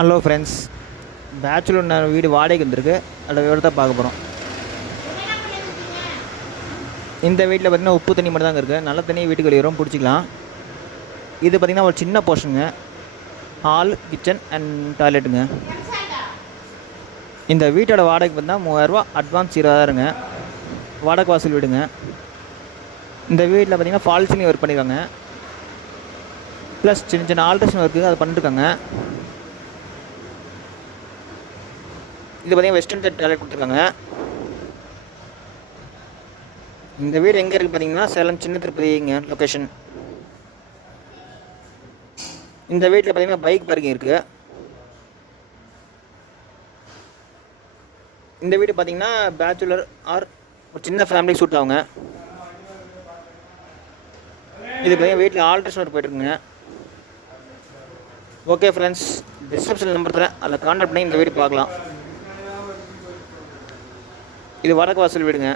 Hello friends, bachelor வீடு வாடகைக்கு வந்திருக்கு. அதில் விவரத்தை பார்க்க போகிறோம். இந்த வீட்டில் பார்த்திங்கன்னா உப்பு தண்ணி மட்டும் தாங்க இருக்குது. நல்ல தண்ணி வீட்டுக்கு வெளியே பிடிச்சிக்கலாம். இது பார்த்திங்கன்னா ஒரு சின்ன போர்ஷனுங்க. ஹால், கிச்சன் அண்ட் டாய்லெட்டுங்க. இந்த வீட்டோட வாடகைக்கு பார்த்தீங்கன்னா 3000 அட்வான்ஸ் 20,000ங்க. வாடகை வாசல் வீடுங்க. இந்த வீட்டில் பார்த்திங்கன்னா ஃபால் சீலிங் ஒர்க் பண்ணியிருக்காங்க. ப்ளஸ் சின்ன சின்ன ஆல்ட்ரேஷன் ஒர்க்கு அது பண்ணிருக்காங்க. இது பார்த்திங்கன்னா வெஸ்டர்ன் டைப் டாய்லெட் கொடுத்துருக்காங்க. இந்த வீடு எங்கே இருக்குது பார்த்தீங்கன்னா சேலம் சின்ன திருப்பதிங்க லொக்கேஷன். இந்த வீட்டில் பார்த்தீங்கன்னா பைக் பார்க்கிங் இருக்குது. இந்த வீடு பார்த்தீங்கன்னா பேச்சுலர் ஆர் ஒரு சின்ன ஃபேமிலி சூட் ஆகுங்க. இது பார்த்தீங்கன்னா வீட்டில் ஆல்ட்ரேஷன் ஒர்க் போய்ட்டுருக்குங்க. ஓகே ஃப்ரெண்ட்ஸ், டிஸ்கிரிப்ஷன் நம்பர் தரேன், அதில் கான்டாக்ட் பண்ணி இந்த வீடு பார்க்கலாம். இது வடக்கு வாசல் வீடுங்க.